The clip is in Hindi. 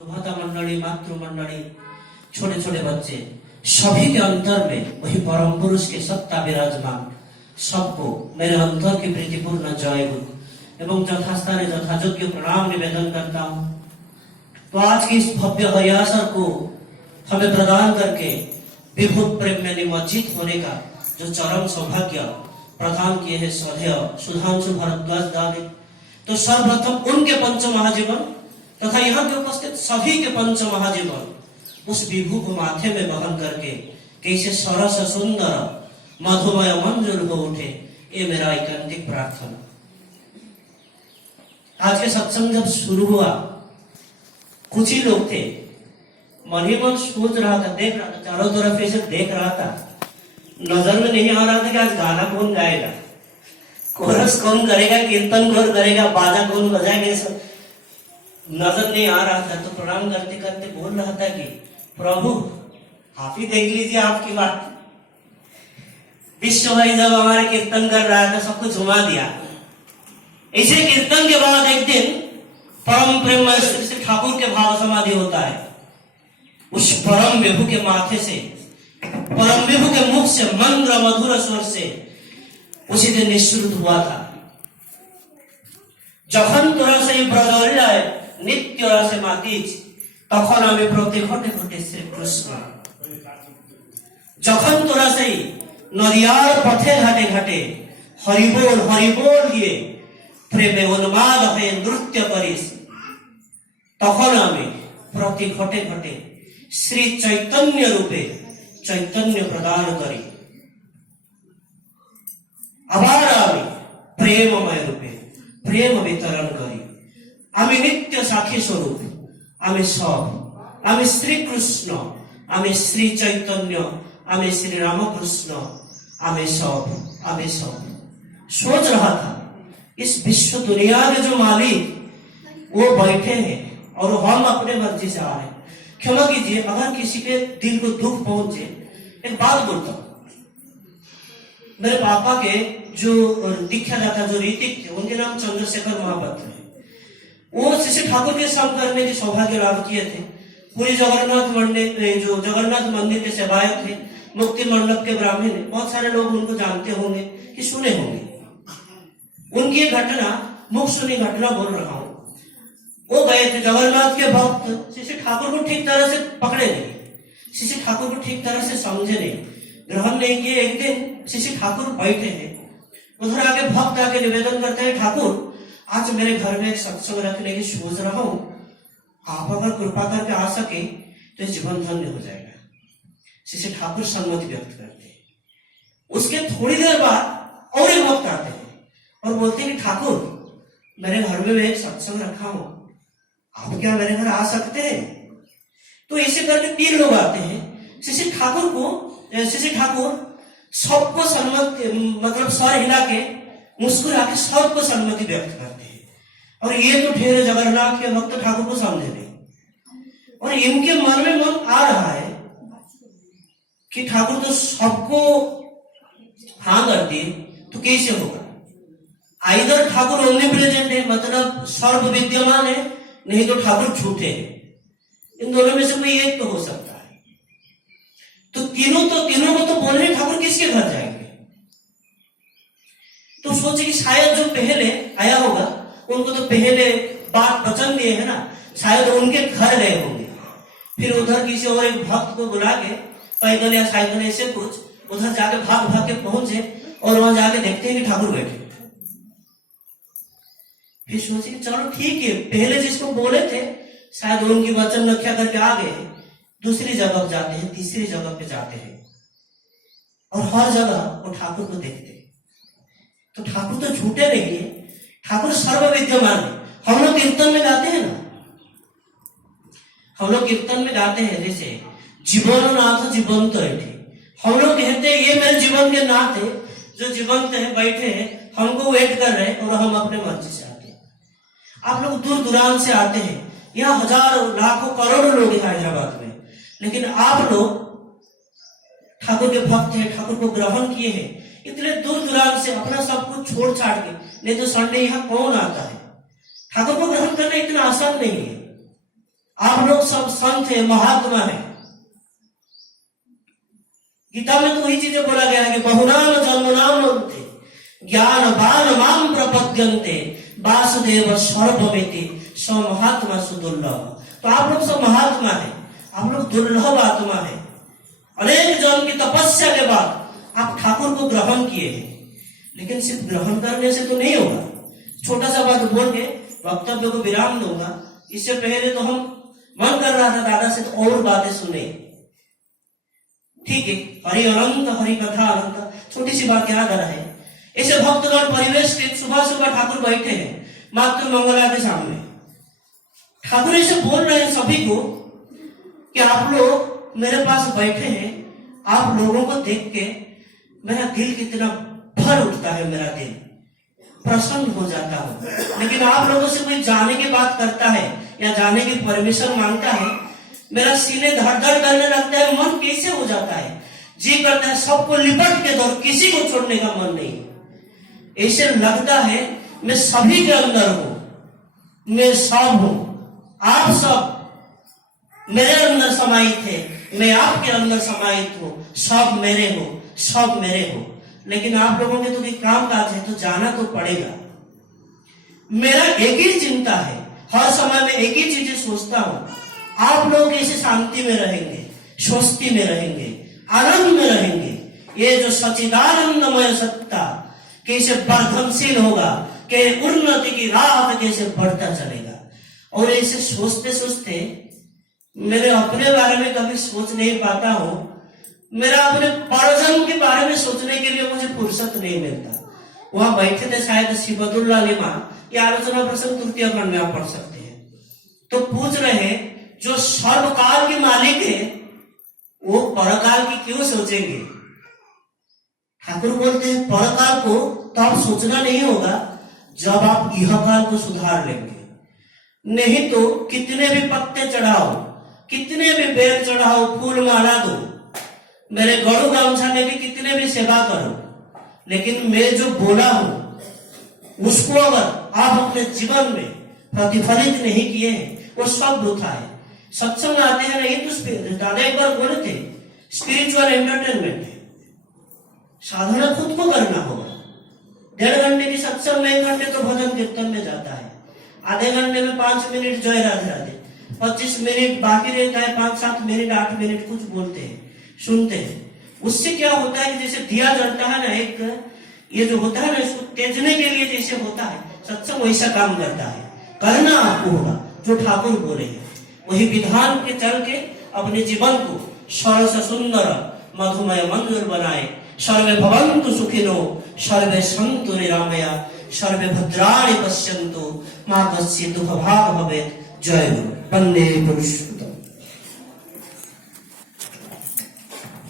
माता मंडली, मातृ मंडली, छोटे छोटे बच्चे, सभी के अंतर में वही परम पुरुष की सत्ता विराजमान। सबको मेरे अंतर की प्रीतिपूर्ण जय हो एवं यथास्थाने यथायोग्य प्रणाम निवेदन करता हूँ। तो आज की इस भव्य हरियासर को हमें प्रदान करके विभुत प्रेम में निमज्जित होने का जो चरम सौभाग्य प्रदान किए हैं श्रद्धेय सुधांशु भारद्वाज दा ने, तो सर्वप्रथम उनके पंच महाजीवन तथा यहाँ के उपस्थित सभी के पंच महाजीवन उस विभू को माथे में वहन करके कैसे सरस सुंदर मधुमय मंजुल हो उठे, ये मेरा एकांतिक प्रार्थना। आज के सत्संग जब शुरू हुआ, कुछ ही लोग थे, मन ही मन सोच रहा था, देख रहा था, चारों तरफ ऐसे देख रहा था, नजर में नहीं आ रहा था कि आज गाना कौन गाएगा, कोरस कौन करेगा, कीर्तन कौन करेगा, बाजा कौन बजाएगा, सब नजर नहीं आ रहा था। तो प्रणाम करते करते बोल रहा था कि प्रभु आप ही देख लीजिए आपकी बात। विश्व भाई जब हमारे कीर्तन कर रहा था, सबको झुमा दिया। इसे कीर्तन के बाद एक दिन परम प्रेम श्री ठाकुर के भाव समाधि होता है। उस परम विभु के माथे से, परम विभु के मुख से मंद्र मधुर स्वर से उसी दिन निश्रुत हुआ था, যখন তোরা সেই ব্রজল্যায় নিত্য রসে মাতিস তখন আমি প্রতি ঘটে ঘটে শ্রীকৃষ্ণ। যখন তোরা সেই নদিয়ার পথে ঘাটে ঘাটে হরিবোল হরিবোল দিয়ে প্রেমে উন্মাদ হয়ে নৃত্য করিস তখন আমি প্রতি ঘটে ঘটে শ্রী চৈতন্য রূপে চৈতন্য প্রদান করি। আবার আমি প্রেমময় রূপে প্রেম বিতরণ করি। আমি নিত্য সাক্ষী স্বরূপ, আমি সব, আমি শ্রীকৃষ্ণ, আমি শ্রী চৈতন্য, আমি श्री रामकृष्ण, আমি सब, আমি सब। सोच रहा था इस विश्व दुनिया के जो मालिक वो बैठे हैं और हम अपने मर्जी से आ रहे हैं। क्षमा कीजिए अगर किसी के दिल को दुख पहुंचे, एक बात बोलता हूं। मेरे पापा के जो दीक्षादाता जो रीतिक थे, उनके नाम चंद्रशेखर महापात्र है। वो श्री ठाकुर के संग करने के सौभाग्य लाभ किए थे। पूरी जगन्नाथ मंदिर, जो जगन्नाथ मंदिर के सेवायक थे, मुक्ति मंडप के ब्राह्मण है, बहुत सारे लोग उनको जानते होंगे कि सुने होंगे। उनकी एक घटना, मुख सुनी घटना बोल रहा हूं। वो गए थे, जगन्नाथ के भक्त श्री ठाकुर को ठीक तरह से पकड़े नहीं, श्री ठाकुर को ठीक तरह से समझे नहीं, ग्रहण नहीं किए। एक दिन श्री ठाकुर बैठे हैं, उधर आके भक्त आके निवेदन करते हैं, ठाकुर आज मेरे घर में एक सत्संग रखने की सोच रहा हूं, आप अगर कृपा करके आ सके तो जीवन धन्य हो जाएगा। श्री ठाकुर सम्मति व्यक्त करते हैं। उसके थोड़ी देर बाद और एक भक्त आते हैं और बोलते हैं कि ठाकुर मेरे घर में मैं एक सत्संग रखा हूं, आप क्या मेरे घर आ सकते हैं? तो ऐसे करके 3 लोग आते हैं। श्री ठाकुर को, श्री ठाकुर सबको सम्मति, मतलब सर हिला के मुस्कुरा के सबको सम्मति व्यक्त करते हैं। और ये तो ढेर जगन्नाथ के भक्त ठाकुर को समझे नहीं, और इनके मन में मन आ रहा है कि ठाकुर तो सबको हाँ कर दिए तो कैसे होगा? आइदर ठाकुर ओमनी प्रेजेंट है, मतलब सर्व विद्यमान है, नहीं तो ठाकुर झूठे हैं। इन दोनों में से कोई एक तो हो सकता है। तो तीनों को तो बोल रहे ठाकुर किसके घर जाएंगे? तो सोचे कि शायद जो पहले आया होगा उनको तो पहले बात वचन दिए है ना, शायद उनके घर गए होंगे। फिर उधर किसी और एक भक्त को बुला के पैदल या साइकिल ऐसे कुछ उधर जाके भाग भाग के पहुंचे और वहां जाके देखते हैं कि ठाकुर बैठे। फिर सोचे कि चलो ठीक है, पहले जिसको बोले थे शायद उनकी वचन रक्षा करके आ गए, दूसरी जगह जाते हैं, तीसरी जगह पे जाते हैं और हर जगह वो ठाकुर को देखते हैं। तो ठाकुर तो झूठे नहीं है, ठाकुर सर्व विद्यमान है। हम लोग कीर्तन में गाते हैं ना, हम लोग कीर्तन में गाते हैं जैसे जीवन नाथ जीवंत बैठे। हम लोग कहते हैं ये मेरे जीवन के नाथ है, जो जीवंत है, बैठे हैं, हमको वेट कर रहे हैं और हम अपने मर्जी से आते हैं। आप लोग दूर दूरान से आते हैं, यहाँ हजारों लाखों करोड़ों लोग हैं हैदराबाद में, लेकिन आप लोग ठाकुर के भक्त हैं, ठाकुर को ग्रहण किए हैं, इतने दूर दूरान से अपना सब कुछ छोड़ छाड़ के। नहीं तो संडे यहाँ कौन आता है? ठाकुर को ग्रहण करना इतना आसान नहीं है। आप लोग सब संत है, महात्मा है। गीता में तो वही चीजें बोला गया है कि बहुनाम जन्मनाम होते ज्ञान बान माम प्रपद्यन्ते वासुदेव सर्वमिति स महात्मा सुदुर्लभ। तो आप लोग सब महात्मा है, आप लोग दुर्लभ आत्मा है। अनेक जन्म की तपस्या के बाद आप ठाकुर को ग्रहण किए हैं, लेकिन सिर्फ ग्रहण करने से तो नहीं होगा। छोटा सा बात बोल के वक्तव्य को विराम दूंगा। इससे पहले तो हम मन कर रहा था दादा से तो और बातें सुने, ठीक है, हरि अनंत हरि कथा अनंत। छोटी सी बात याद आ रहा है, ऐसे भक्तगण परिवेश के सुबह सुबह ठाकुर बैठे हैं मातृ मंगला के सामने। ठाकुर ऐसे बोल रहे हैं सभी को कि आप लोग मेरे पास बैठे हैं, आप लोगों को देख के मेरा दिल कितना भर उठता है, मेरा दिल प्रसन्न हो जाता हूं। लेकिन आप लोगों से कोई जाने की बात करता है या जाने की परमिशन मांगता है, मेरा सीने धड़ धड़ करने लगता है, मन कैसे हो जाता है, जी करता है सबको लिपट के दौड़, किसी को छोड़ने का मन नहीं। ऐसे लगता है मैं सभी के अंदर हूं, मैं सब हूं, आप सब मेरे अंदर समाहित है, मैं आपके अंदर समाहित हूं, सब मेरे हो, सब मेरे हो। लेकिन आप लोगों के तो कोई काम काज है तो जाना तो पड़ेगा। मेरा एक ही चिंता है, हर समय में एक ही चीजें सोचता हूं, आप लोग कैसे शांति में रहेंगे, स्वस्ति में रहेंगे, आनंद में रहेंगे। ये जो सच्चिदानंदमय सत्ता कैसे वर्धनशील होगा, कि उन्नति की राह कैसे बढ़ता चलेगा। और ऐसे सोचते सोचते मेरे अपने बारे में कभी सोच नहीं पाता हूं, मेरा अपने परजन के बारे में सोचने के लिए मुझे फुर्सत नहीं मिलता। वहां बैठे थे शायद सिबतुल्लाह लिमा, ये आलोचना प्रसंग तृतीय खंड में आप पढ़ सकते हैं। तो पूछ रहे हैं जो सर्वकाल के मालिक है वो परकाल की क्यों सोचेंगे। ठाकुर बोलते हैं परकाल को तो आप सोचना नहीं होगा जब आप यह काल को सुधार लेंगे। नहीं तो कितने भी पत्ते चढ़ाओ, कितने भी बेल चढ़ाओ, फूल माला दो, मेरे गड़ू गामछा लेके कितने भी सेवा करो, लेकिन मैं जो बोला हूं उसको अगर आप अपने जीवन में प्रतिफलित नहीं किए हैं वो सब वृथा है। सत्संग आते हैं नहीं तो दादा एक बार बोले थे स्पिरिचुअल एंटरटेनमेंट है, साधना खुद को करना होगा। 1.5 घंटे की सत्संग में 1 घंटे तो भजन कीर्तन में जाता है, आधे घंटे में 5 मिनट जय राधे राधे, 25 मिनट बाकी रहता है, 5-7 मिनट 8 मिनट कुछ बोलते हैं, सुनते हैं। उससे क्या होता है कि जैसे दिया जलता है ना, एक ये जो होता है ना इसको तेजने के लिए जैसे होता है, सत्संग वैसा काम करता है। करना आपको होगा जो ठाकुर बोले हैं, वही विधान के चल के अपने जीवन को सरस सुंदर मधुमय मंजूर बनाए। सर्वे भवन्तु सुखिनो सर्वे सन्तु निरामया सर्वे भद्राणि पश्यन्तु मा कश्चित् दुःखभाग् भवेत्। जय गुरु। वन्दे पुरुष।